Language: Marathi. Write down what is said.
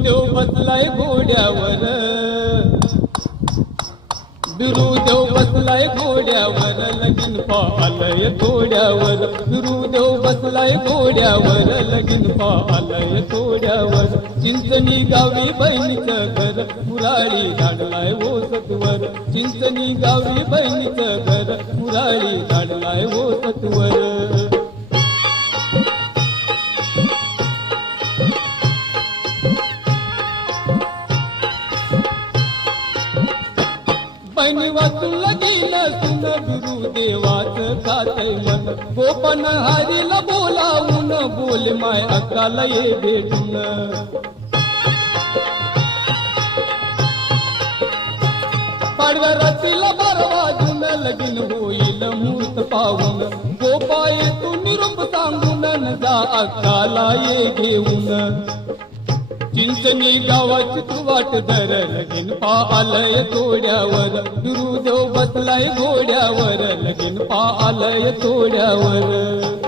बिरुदेव बसलाय घोड्यावर, बिरुदेव बसलाय घोड्यावर, लगीन पाहलय थोड्यावर. बिरुदेव बसलाय घोड्यावर, लगीन पाहलय थोड्यावर. चिंचणी गावी बहिणीचं घर, मुराळी धाडलाय ओ सत्वर. चिंचणी गावी बहिणीचं घर, मुराळी धाडलाय ओ सत्वर. बहिणी वाचून लगीन सुन, बिरुदेवाचं खातय मन. गोपन हरीला बोलावून, बोल माय अक्काला ये भेटून. पाडव्या रात्रीला 12 वाजून, लगीन होईल मुहूर्त पाहून. गोपाये तू निरोप सांगून, न जा अक्काला ये घेऊन. चिंचणी गावाची तू वाट धर, लगीन पाहलय थोड्यावर. बिरुदेव बसलाय घोड्यावर, लगीन पाहलय थोड्यावर.